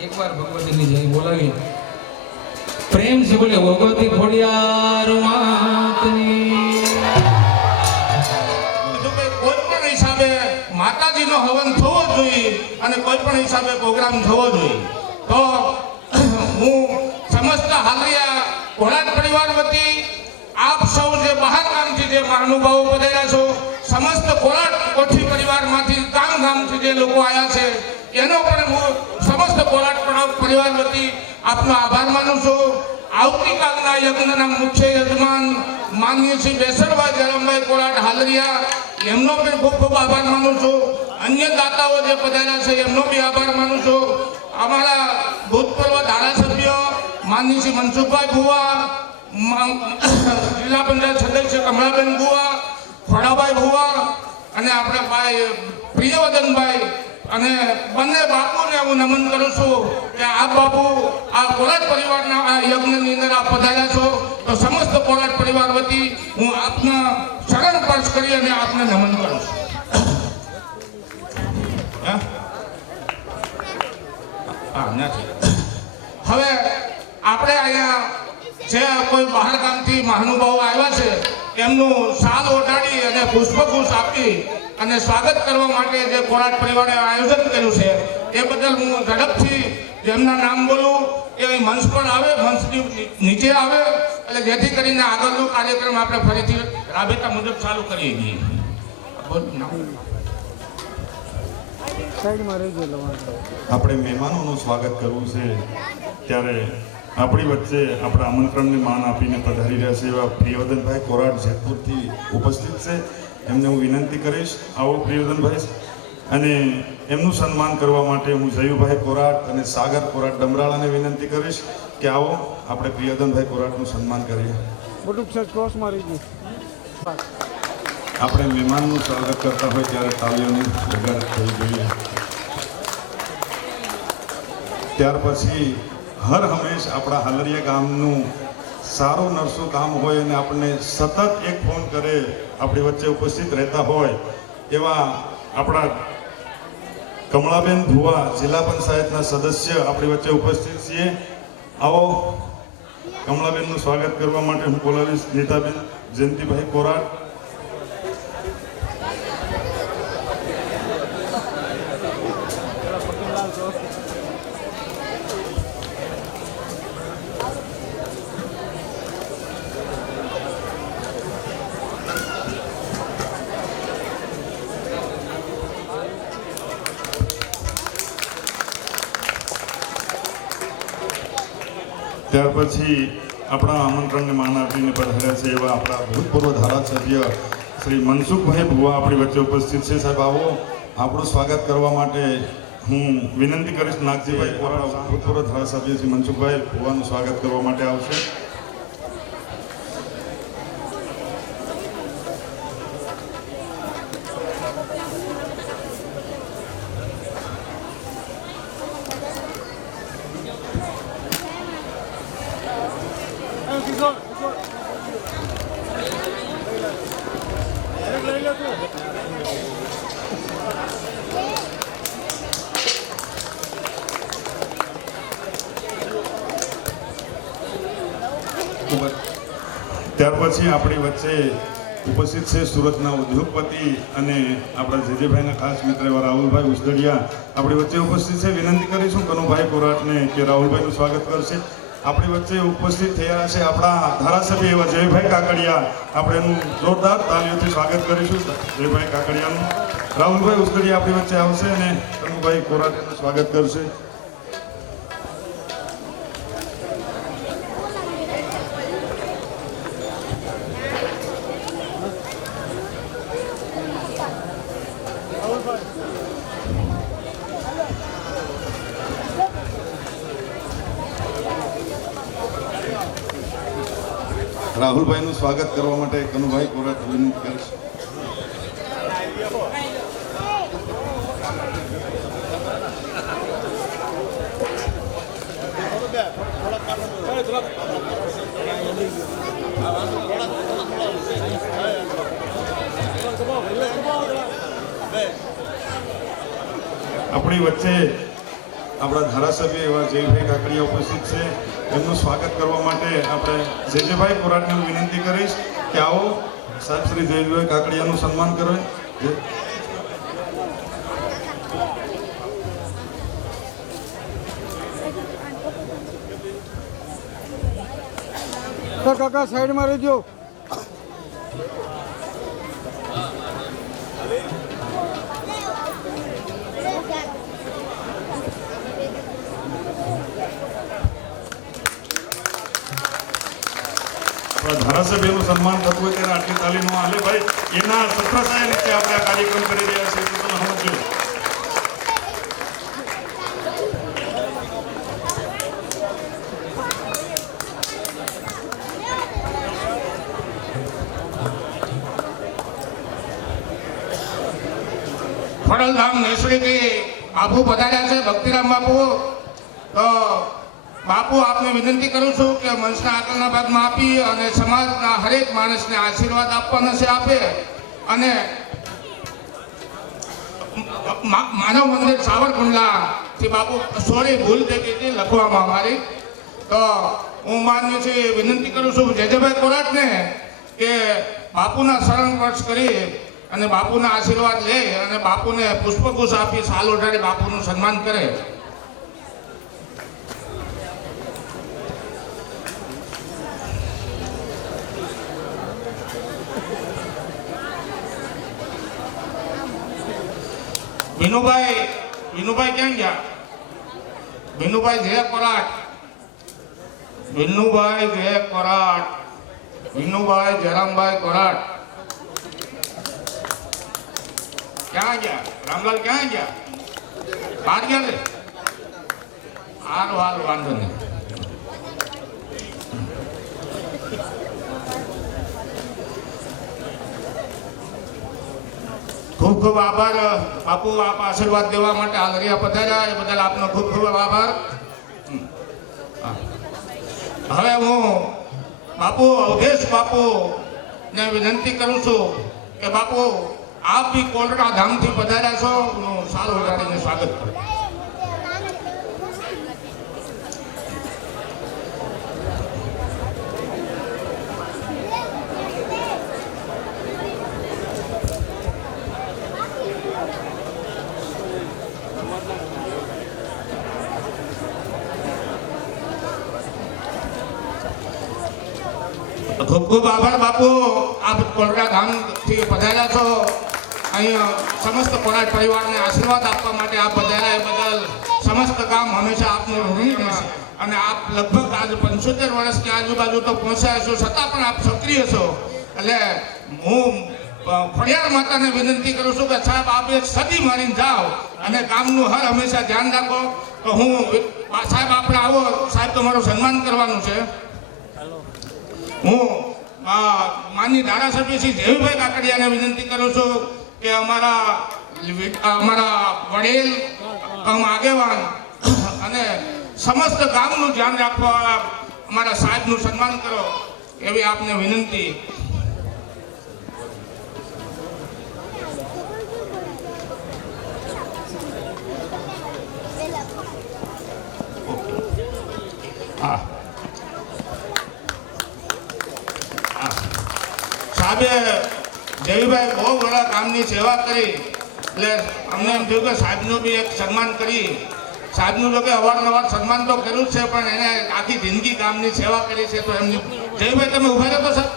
एक बार भगवती ની જય બોલાવીએ પ્રેમ से बोले ભગવતી ખોડિયાર માતની। જો કે કોઈ પણ હિસાબે માતાજીનો હવન થવો જોઈએ અને કોઈ પણ હિસાબે પ્રોગ્રામ થવો જોઈએ તો હું સમસ્ત હાલરિયા ઘોડાદ પરિવાર વતી આપ સૌ જે બહાર ગામથી જે મહાનુભાવો પધાર્યા છો, સમસ્ત ઘોડાદ કોઠી પરિવારમાંથી ગામથી જે લોકો આવ્યા છે એનો પણ હું સમસ્ત ઘોડાદ પરિવાર વતી આપનો આભાર માનું છું। આવતીકાલના યજ્ઞના મુખ્ય યજમાન માનનીય શ્રી બેસરભાઈ જયરામભાઈ કોરાટ હાલરિયા એમનો પણ ખૂબ ખૂબ આભાર માનું છું। અન્ય દાતાઓ જે પધાર્યા છે એમનો બી આભાર માનું છું। અમારા ભૂતપૂર્વ ધારાસભ્ય માનનીય શ્રી મનસુખભાઈ ભુવા, જિલ્લા પંચાયત સદસ્ય કમળાબેન ભુવા, ખોડાભાઈ ભુવા અને આપણા ભાઈ પ્રિયવદનભાઈ અને બંને બાપુને હું નમન કરું છું કે આ બાપુ આ કોરાટ પરિવારના આ યજ્ઞની અંદર આપ પધાર્યા છો તો સમસ્ત કોરાટ પરિવાર વતી હું આપના શરણ સ્પર્શ કરી અને આપને નમન કરું છું। હવે આપણે અહીંયા જે કોઈ બહાર ગામથી મહાનુભાવો આવ્યા છે એમનું શાલ ઓઢાડી અને પુષ્પગુચ્છ આપી અને સ્વાગત કરવા માટે જે કોરાટ પરિવારે આયોજન કર્યું છે એ બદલ હું ઝડપથી જેમના નામ બોલું એ મંચ પર આવે, મંચની નીચે આવે એટલે જેથી કરીને આગળનો કાર્યક્રમ આપણે ફરીથી રાબેતા મુજબ ચાલુ કરીએ છીએ। આપણે મહેમાનોનું સ્વાગત કરવું છે ત્યારે આપણી વચ્ચે આપણા આમંત્રણને માન આપીને પધારી રહ્યા છે એવા પ્રિયવદનભાઈ કોરાટ જેતપુરથી ઉપસ્થિત છે। એમને હું વિનંતી કરીશ, આવો પ્રિયવદનભાઈ, અને એમનું સન્માન કરવા માટે હું જયુભાઈ કોરાટ અને સાગર કોરાટ ડમરાળાને વિનંતી કરીશ કે આવો આપણે પ્રિયવદનભાઈ કોરાટનું સન્માન કરીએ। આપણે મહેમાનનું સ્વાગત કરતા હોય ત્યારે તાળીઓની વગાડ થવી જોઈએ। ત્યાર પછી હર હંમેશ આપણા હાલરિયા ગામનું સારું નરસું કામ હોય અને આપણને સતત એક ફોન કરે, આપણી વચ્ચે ઉપસ્થિત રહેતા હોય એવા આપણા કમળાબેન ભુવા જિલ્લા પંચાયતના સદસ્ય આપણી વચ્ચે ઉપસ્થિત છીએ। આવો કમળાબેનનું સ્વાગત કરવા માટે હું બોલાવીશ નીતાબેન જયંતિભાઈ કોરાટ। ત્યાર પછી આપણા આમંત્રણને માન આપીને પધાર્યા છે એવા આપણા ભૂતપૂર્વ ધારાસભ્ય શ્રી મનસુખભાઈ ભુવા આપણી વચ્ચે ઉપસ્થિત છે। સાહેબ આવો, આપણું સ્વાગત કરવા માટે હું વિનંતી કરીશ નાગજીભાઈ કોરાટ ભૂતપૂર્વ ધારાસભ્ય શ્રી મનસુખભાઈ ભુવાનું સ્વાગત કરવા માટે આવશે। ત્યાર પછી આપણી વચ્ચે ઉપસ્થિત છે સુરતના ઉદ્યોગપતિ અને આપણા જેજેભાઈના ખાસ મિત્ર એવા રાહુલભાઈ ઉસદડિયા આપણી વચ્ચે ઉપસ્થિત છે। વિનંતી કરીશું કનુભાઈ કોરાટને કે રાહુલભાઈનું સ્વાગત કરશે। આપણી વચ્ચે ઉપસ્થિત થયા છે આપણા ધારાસભ્ય એવા જયભાઈ કાકડિયા, આપણે એનું જોરદાર તાલીઓથી સ્વાગત કરીશું જયભાઈ કાકડિયાનું। રાહુલભાઈ ઉસદડિયા આપણી વચ્ચે આવશે અને કનુભાઈ કોરાટનું સ્વાગત કરશે। રાહુલભાઈનું સ્વાગત કરવા માટે કનુભાઈ કોરાટ વિનંતી કરીશ। આપણી વચ્ચે આપણા ધારાસભ્ય એવા જયભાઈ કાકડિયા ઉપસ્થિત છે. એમનું સ્વાગત કરવા માટે આપણે જેજેભાઈ કોરાટને હું વિનંતી કરીશ કે આવો સાહેબ શ્રી જયભાઈ કાકડિયાનું સન્માન કરે. કાકા સાઈડમાં રહેજો. ધારાસભ્યનું સન્માન થતું હોય ત્યારે આટલી તાલીમ ન હાલે ભાઈ. એના સત્રસાય રીતે આપણે આ કાર્યક્રમ કરી રહ્યા છીએ તો તમે સમજો. ખોડલધામ નેસડીથી બાપુ પધાર્યા છે, ભક્તિરામ બાપુ. તો બાપુ આપને વિનંતી કરું છું કે મંચના આગળના ભાગમાં આપી અને સમાજના હરેક માણસને આશીર્વાદ આપવાના છે આપે. અને માનવ મંદિર સાવરકુંડલાથી બાપુ સોરી ભૂલ થઈ ગઈ હતી લખવામાં અમારી. તો હું માન્ય છે વિનંતી કરું છું જેજેભાઈ કોરાટને કે બાપુના શરણ સ્પર્શ કરી અને બાપુના આશીર્વાદ લે અને બાપુને પુષ્પગુચ્છ આપી સાલ ઓઢાડી બાપુનું સન્માન કરે. વિનુભાઈ ક્યાં ગયા? વિનુભાઈ જય કોરાટ, વિનુભાઈ જય કોરાટ, વિનુભાઈ જયરામભાઈ કોરાટ ક્યાં ગયા? રામલાલ ક્યાં ગયા? બહાર ગયા ને? હાલ વાંધો નહીં. ખૂબ ખૂબ આભાર બાપુ, આપ આશીર્વાદ દેવા માટે હાલરિયા પધાર્યા એ બદલ આપનો ખૂબ ખૂબ આભાર. હવે હું બાપુ અવધેશ બાપુ ને વિનંતી કરું છું કે બાપુ આપ બી કોલરા ધામથી પધાર્યા છો, સાલ ઉડાડીને સ્વાગત કરો. ખૂબ ખૂબ આભાર બાપુ, આપ કોલરા ધામથી પધાર્યા છો. અહીં સમસ્ત કોરાટ પરિવારને આશીર્વાદ આપવા માટે આપ પધાર્યા એ બદલ સમસ્ત ગામ હંમેશા આપનું ઋણી રહેશે. અને આપ લગભગ આજ 75 વર્ષની આજુબાજુ તો પહોંચ્યા છો, છતાં પણ આપ સક્રિય છો. એટલે હું ખોડિયાર માતાને વિનંતી કરું છું કે સાહેબ આપ એક સદી મારીને જાઓ અને ગામનું હર હંમેશા ધ્યાન રાખો. તો હું સાહેબ આપણે આવો સાહેબ, તમારું સન્માન કરવાનું છે. હું માનની ધારાસભ્ય શ્રી જયભાઈ કાકડિયાને વિનંતી કરું છું કે અમારા વડીલ આગેવાન અને સમસ્ત ગામનું ધ્યાન રાખવા અમારા સાહેબનું સન્માન કરો એવી આપને વિનંતી. હા સાહેબે જયભાઈ બહુ ઘણા કામની સેવા કરી એટલે અમને એમ થયું કે સાહેબનું બી એક સન્માન કરી. સાહેબનું જો કે અવારનવાર સન્માન તો કર્યું જ છે, પણ એને આખી જિંદગી કામની સેવા કરી છે. તો એમની જયભાઈ તમે ઉભા રહ્યો તો સર,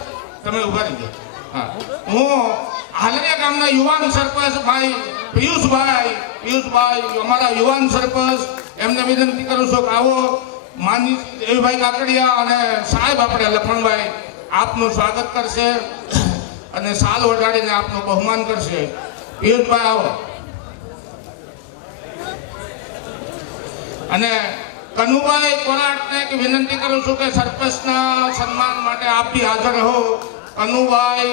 તમે ઉભા રહી જાઓ. હા, હું હાલરિયા ગામના યુવાન સરપંચ ભાઈ પિયુષભાઈ અમારા યુવાન સરપંચ એમને વિનંતી કરું છું કે આવો. માનની જયભાઈ કાકડિયા અને સાહેબ આપણે લખણભાઈ આપનું સ્વાગત કરશે અને સાલ ઓઢાડીને આપનું બહુમાન કરશે. પિયુષભાઈ આવો. અને કનુભાઈ કોરાટને વિનંતી કરું છું કે સરપંચના સન્માન માટે આપ બી હાજર રહો. કનુભાઈ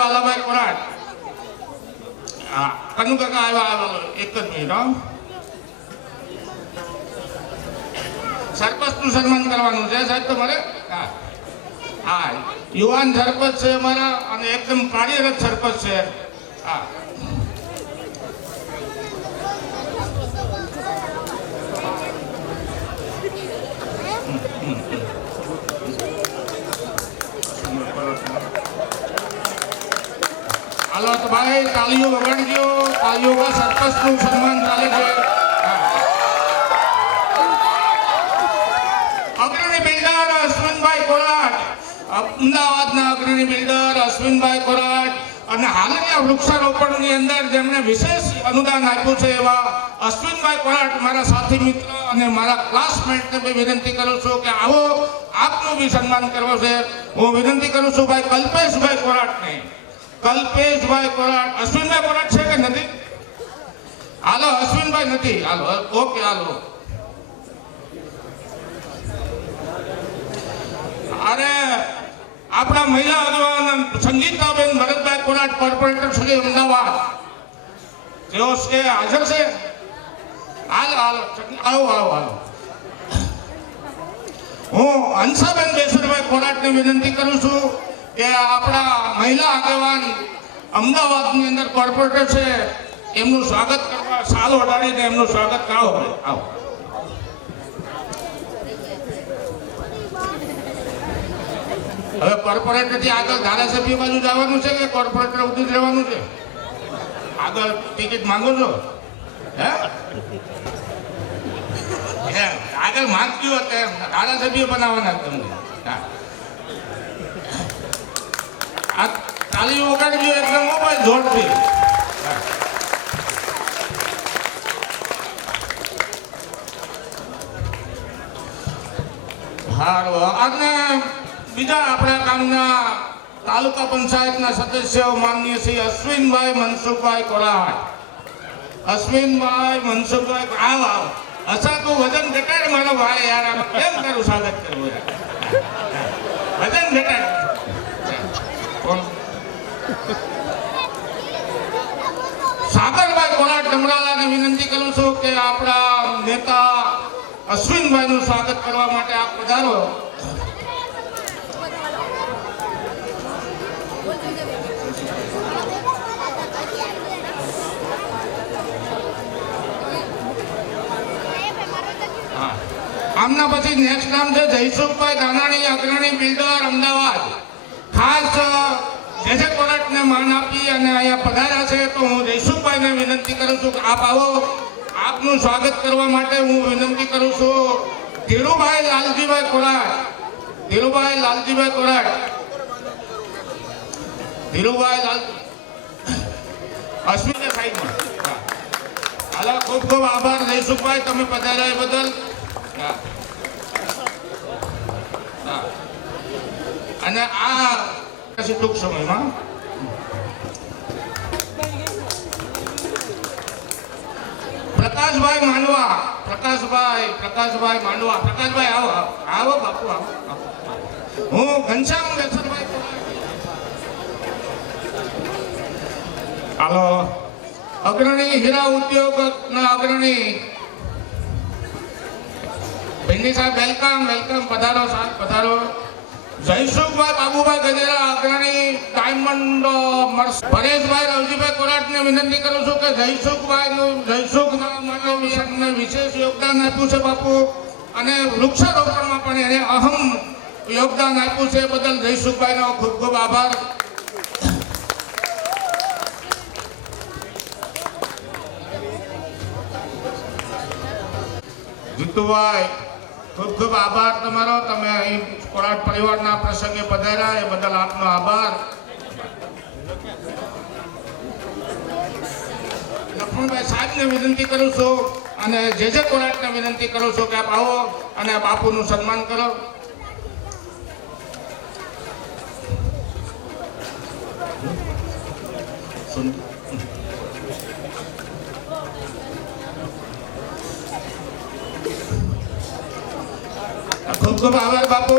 વાલાભાઈ કોરાટ. હા, કનુ કાકા આવ્યા એક જ મિનિટ. સરપંચનું સન્માન કરવાનું છે સાહેબ તમારે. હા હા, યુવાન સરપંચ છે અમારા અને એકદમ કાર્યરત સરપંચ છે. હા હાલો તો ભાઈ તાળીઓ વગાડજો. તાળીઓમાં સરપંચનું સન્માન ચાલે છે. અગ્રણી બિલ્ડર અશ્વિનભાઈ કોરાટ, અમદાવાદના અગ્રણી બિલ્ડર અશ્વિનભાઈ કોરાટ અને હાલના વૃક્ષારોપણની અંદર જેમણે વિશેષ અનુદાન આપ્યું છે એવા અશ્વિનભાઈ કોરાટ મારા સાથી મિત્ર અને મારા ક્લાસમેટને બી વિનંતી કરું છું કે આવો આપનું બી સન્માન કરવો છે. હું વિનંતી કરું છું ભાઈ કલ્પેશભાઈ કોરાટને. કલ્પેશભાઈ કોરાટ. અશ્વિનભાઈ કોરાટ છે કે નથી? હાલો અશ્વિનભાઈ નથી. હાલો ઓકે હાલો. અરે આપણા મહિલા આગેવાન સંગીતાબેન ભરતભાઈ કોરાટ, કોર્પોરેટર શ્રી અમદાવાદ, તેઓ છે હાજર છે? હાલો હાલો આવો આવો હાલો. હું હંસાબેન બેસરભાઈ કોરાટને વિનંતી કરું છું કે આપણા મહિલા આગેવાન અમદાવાદની અંદર કોર્પોરેટર છે એમનું સ્વાગત કરવા, સાલ ઓઢાડીને એમનું સ્વાગત કરો. આવો. હવે કોર્પોરેટરથી આગળ ધારાસભ્ય બાજુ જવાનું છે કે કોર્પોરેટર સુધી જ રહેવાનું છે? આગળ ટિકિટ માંગો છો? હે આગળ માંગજો ધારાસભ્ય બનાવવાના તમને. આ તાળી વગાડજો એકદમ મોબાઈલ જોડથી. હારું. અને બીજા આપણા ગામના તાલુકા પંચાયતના સદસ્યો માનનીય શ્રી અશ્વિનભાઈ મનસુખભાઈ કોરાટ. અશ્વિનભાઈ મનસુખભાઈ આવ આવ. અસર તું વજન ઘટાડ મારો ભાઈ યાર. આમ કેમ તારું સ્વાગત કરવું યાર? વજન ઘટાડ. સાગરભાઈ કોરાટ ડમરાલાને વિનંતી કરું છું કે આપણા નેતા અશ્વિનભાઈનું સ્વાગત કરવા માટે આપ પધારો. આમના પછી નેક્સ્ટ નામ છે જયસુખભાઈ દાનાણી, અગ્રણી બિલ્ડર અમદાવાદ. ખાસ જે કોરાટને માન આપી અને અહીંયા પધાર્યા છે તો હું જયસુખભાઈને વિનંતી કરું છું કે આપ આવો. આપનું સ્વાગત કરવા માટે હું વિનંતી કરું છું ધીરુભાઈ લાલજીભાઈ કોરાટ. ધીરુભાઈ લાલજીભાઈ કોરાટ. ધીરુભાઈ લાલ અશ્વિન સાઈડમાં. હાલો ખૂબ ખૂબ આભાર જયસુખભાઈ તમે પધાર્યા બદલ. અને આ ટૂંક સમયમાં પ્રકાશભાઈ માંડવા. પ્રકાશભાઈ માંડવા. પ્રકાશભાઈ આવો આવો બાપુ આવો. હું ઘનશ્યામ બેસરભાઈ. હાલો અગ્રણી હીરા ઉદ્યોગના અગ્રણી ભીંડી સાહેબ વેલકમ વેલકમ. પધારો સાહેબ પધારો. જયસુખભાઈ બાબુભાઈ ગજેરા અગ્રણી ડાયમંડ. પરેશભાઈ રવજીભાઈ કોરાટને વિનંતી કરું છું કે જયસુખના માનવ મિશનને વિશેષ યોગદાન આપ્યું છે બાપુ અને વૃક્ષારોપણમાં પણ એને અહમ યોગદાન આપ્યું છે બદલ જયસુખભાઈનો ખૂબ ખૂબ આભાર. જીતુભાઈ ખૂબ ખૂબ આભાર તમારો. તમે અહીં કોરાટ પરિવારના પ્રસંગે પધાર્યા એ બદલ આપનો આભાર. લક્ષ્મણભાઈ સાહેબને વિનંતી કરું છું અને જે કોરાટને વિનંતી કરું છું કે આપ આવો અને બાપુનું સન્માન કરો. ખૂબ ખૂબ આભાર બાપુ.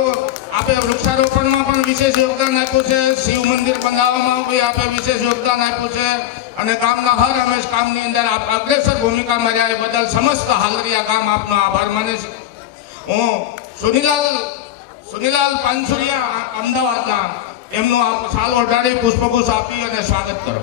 આપે વૃક્ષારોપણમાં પણ વિશેષ યોગદાન આપ્યું છે. શિવ મંદિર બંધાવવામાં બી આપે વિશેષ યોગદાન આપ્યું છે અને ગામના હર હંમેશ કામની અંદર આપ અગ્રેસર ભૂમિકામાં રહ્યા એ બદલ સમસ્ત હાલરિયા ગામ આપનો આભાર માને છે. હું સુનીલાલ પાનસુરિયા અમદાવાદના એમનું આપ સાલ ઓઢાડી પુષ્પગુચ્છ આપી અને સ્વાગત કરો.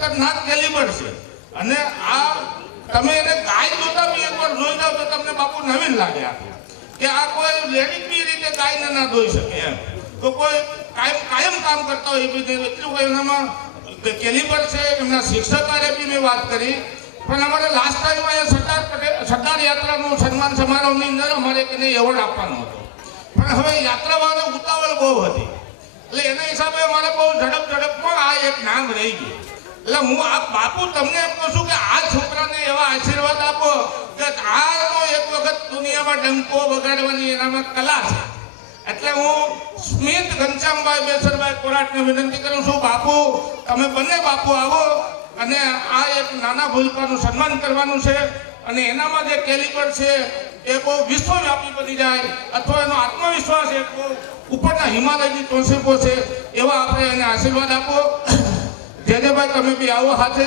ખતરનાક કેલિબર છે. અને આ તમે એને ગાય જોતા બી એકવાર જોઈ જાવ તો તમને બાપુ નવીન લાગે કે આ કોઈ લેડીક બી રીતે ગાયને ના દોઈ શકે એમ. તો કોઈ કાયમ કામ કરતા હોય એ બી એટલું કોઈ એનામાં કેલિબર છે. એમના શિક્ષકારે બી મેં વાત કરી. પણ અમારે લાસ્ટ ટાઈમ અહીંયા સરદાર યાત્રાનું સન્માન સમારોહની અંદર અમારે એને એવોર્ડ આપવાનો હતો. પણ હવે યાત્રાવાળાને ઉતાવળ બહુ હતી એટલે એના હિસાબે અમારે બહુ ઝડપમાં આ એક નામ રહી ગયું. એટલે હું આ બાપુ તમને એમ કહું છું કે આ છોકરાને એવા આશીર્વાદ આપો કે આનો એક વખત દુનિયામાં ડંકો વગાડવાની એનામાં કલા છે. એટલે હું સ્મિત ઘનશ્યામભાઈ બેસરભાઈ કોરાટને વિનંતી કરું છું, બાપુ તમે બંને બાપુ આવો અને આ એક નાના ભૂલકાનું સન્માન કરવાનું છે. અને એનામાં જે કેલિબર છે એ બહુ વિશ્વવ્યાપી બની જાય અથવા એનો આત્મવિશ્વાસ એક બહુ ઉપરના હિમાલયની તોસીપો છે એવા આપણે એને આશીર્વાદ આપો. જેજેભાઈ તમે બી આવો હાથે.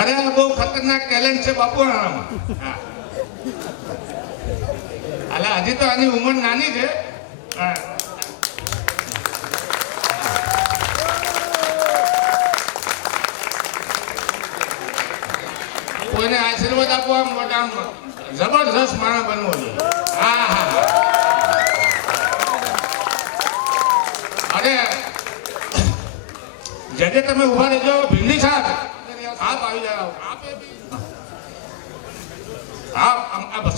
અરે બહુ ખતરનાક ટેલેન્ટ છે બાપુ આનામાં. અલે હજી તો આની ઉંમર નાની છે. કોઈને આશીર્વાદ આપવા આમ જબરજસ્ત માણસ બનવો જોઈએ. હા હા અરે જગે તમે ઉભા રહેજો. ભીંડી સાહેબ આપ આવી જાઓ.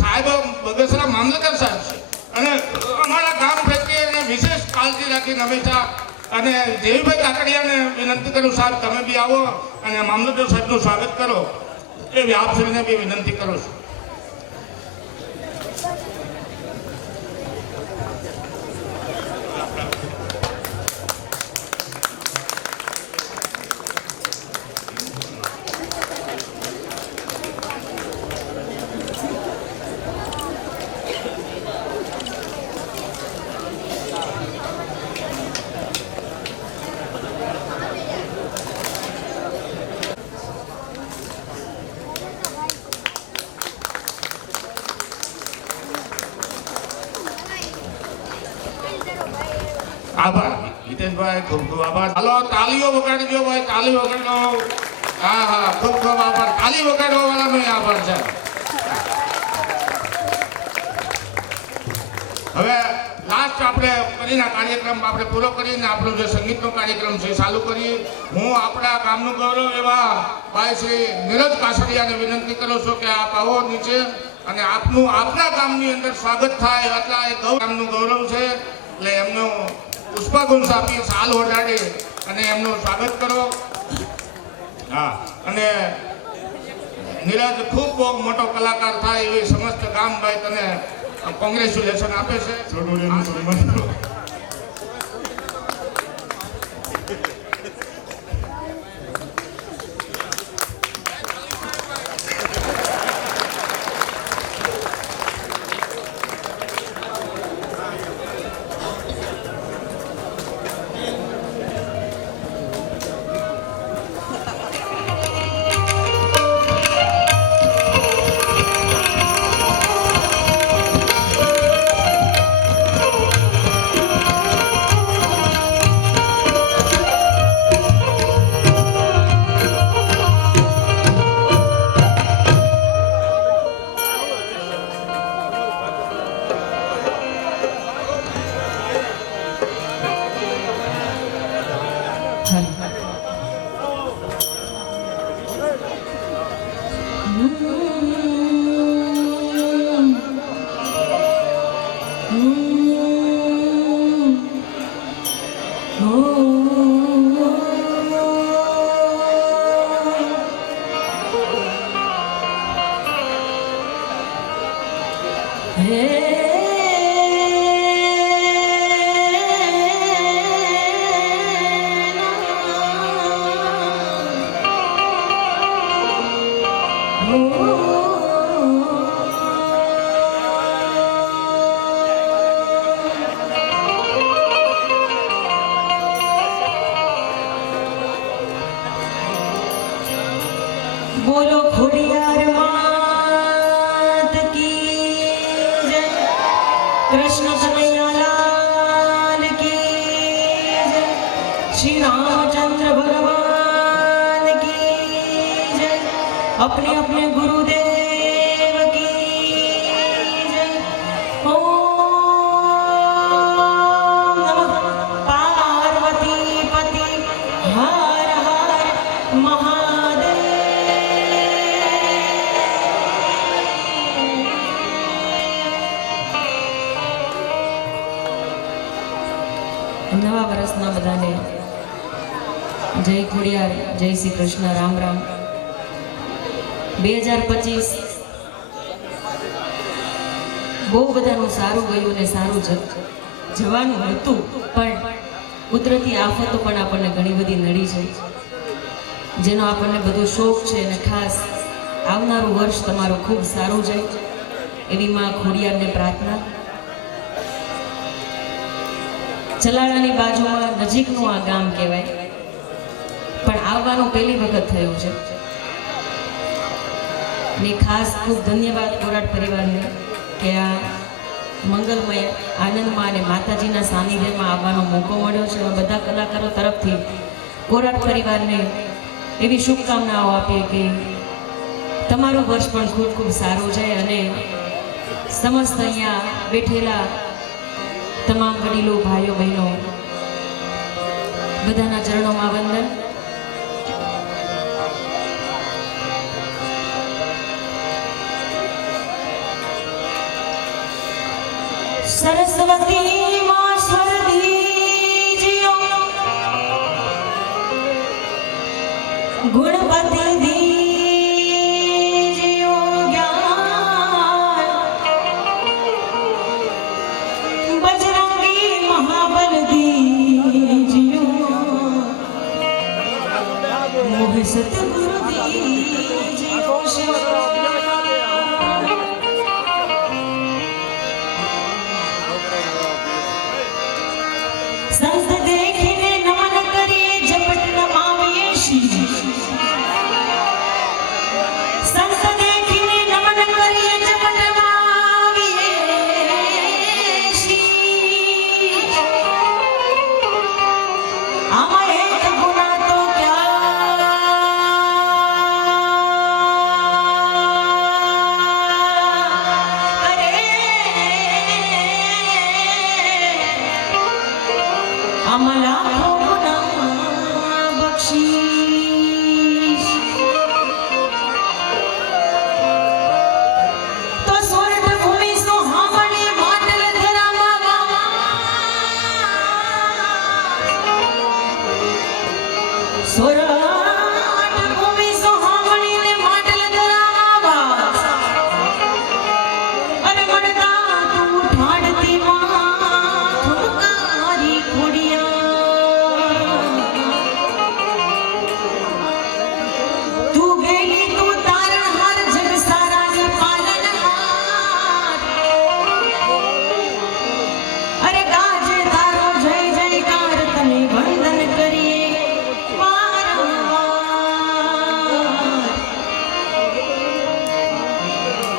સાહેબ બગસરા મામલતદાર સાહેબ છે અને અમારા ગામ પ્રત્યે વિશેષ કાળજી રાખીને હંમેશા. અને દેવીભાઈ કાકડિયાને વિનંતી કરું સાહેબ તમે બી આવો અને મામલતદાર સાહેબનું સ્વાગત કરો એવી આપશ્રીને બી વિનંતી કરું છું. આભાર હિતેશભાઈ, ખૂબ ખૂબ આભાર. હાલો તાલીઓ વગાડજો ભાઈ, તાલી વગાડો. હા હા ખૂબ ખૂબ આભાર. તાલી વગાડવા વાળાનો આભાર છે. હવે લાસ્ટ આપણે કરીને કાર્યક્રમ આપણે પૂરો કરીને આપણો જે સંગીતનો કાર્યક્રમ છે ચાલુ કરીએ. હું આપણા ગામનું ગૌરવ એવા ભાઈ શ્રી નીરજ કાસડિયાને વિનંતી કરું છું કે આપ આવો નીચે અને આપના ગામની અંદર સ્વાગત થાય એટલા એ ગામનું ગૌરવ છે. એટલે એમનું પુષ્પાગુંજ આપી સાલ ઓઢાડી અને એમનું સ્વાગત કરો. હા અને નીરજ ખૂબ બહુ મોટો કલાકાર થાય એવી સમસ્ત ગામ ભાઈ તને કોંગ્રેચ્યુલેશન આપે છે. बोलो खुड़ियार मात की जय, कृष्ण कन्हैया अपने अपने गुरुदेव की जय। ओम नमः पार्वती पति हर हर महादेव। નવા વર્ષના બધાને જય ખોડિયાર, જય શ્રી કૃષ્ણ, રામ રામ। 2025 બહુ બધાનું સારું ગયું ને સારું જવાનું હતું, પણ કુદરતી આફતો પણ આપણને ઘણી બધી નડી છે, જેનો આપણને બધું શોખ છે અને ખાસ આવનારું વર્ષ તમારું ખૂબ સારું જાય એવી માં ખોડિયારને પ્રાર્થના। ચલાળાની બાજુમાં નજીકનું આ ગામ કહેવાય, પણ આવવાનું પહેલી વખત થયું છે ને ખાસ ખૂબ ધન્યવાદ કોરાટ પરિવારને કે આ મંગલમય આનંદમાં અને માતાજીના સાનિધ્યમાં આવવાનો મોકો મળ્યો છે। બધા કલાકારો તરફથી કોરાટ પરિવારને એવી શુભકામનાઓ આપીએ કે તમારું વર્ષ પણ ખૂબ ખૂબ સારું જાય અને સમસ્ત અહીંયા બેઠેલા તમામ વડીલો, ભાઈઓ, બહેનો બધાના ચરણોમાં વંદન। सरस्वती मां स्वरदीजियो, गुणवती दीजियो ज्ञान, बजरंगी महाबल दीजियो, मोह सतगुरु दीजियो शिव। संत देखने नमन करिए, झपट नमाविए शीश। संत देखने नमन करिए, झपट नमाविए शीश। आमा एक गुना तो क्या अमला बख्शीश। तो स्वर्ग भूमि सुहावनी माटल धरावा, स्वर्ग भूमि सुहावनी ने माटल धरावा, अरे मरदा तू ठाड़ती मां थुमकारी खोड़िया।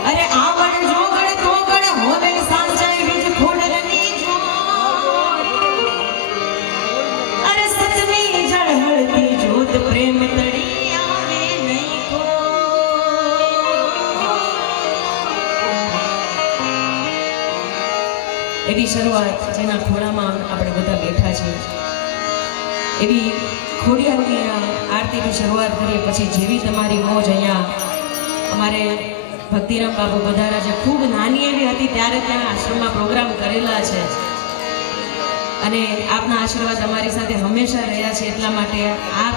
अरे आवड़ जोगड़ तोगड़ होवे सांचाई बीज खोडरनी जोत, अरे सचनी जळहळती ज्योत प्रेम तड़ी आवे नहीं को। એવી શરૂઆત જેના ખોળામાં આપણે બધા બેઠા છીએ એવી ખોડિયારની આરતીની શરૂઆત કરીએ। પછી જેવી તમારી મોજ અહીંયા અમારે ભક્તિરામ બાબુ પધારા છે, ખૂબ નાની એવી હતી ત્યારે ત્યાં આશ્રમમાં પ્રોગ્રામ કરેલા છે અને આપના આશીર્વાદ અમારી સાથે હંમેશા રહ્યા છે, એટલા માટે આપ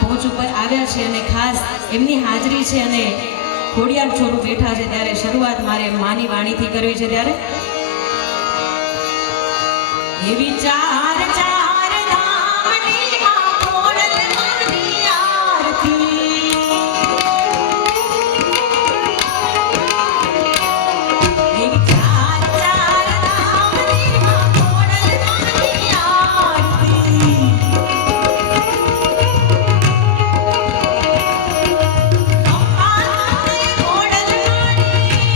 પહોંચ ઉપર આવ્યા છે અને ખાસ એમની હાજરી છે અને ખોડિયાર છોરું બેઠા છે ત્યારે શરૂઆત મારે માની વાણીથી કરવી છે। ત્યારે એવી ચાર ચાર ધામની માં ખોડલ માની આરતી, એવી ચાર ચાર ધામની માં ખોડલ માની આરતી, અંબાને ખોડલ માની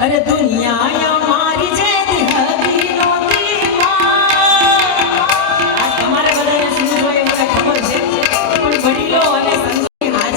અરે દુનિયા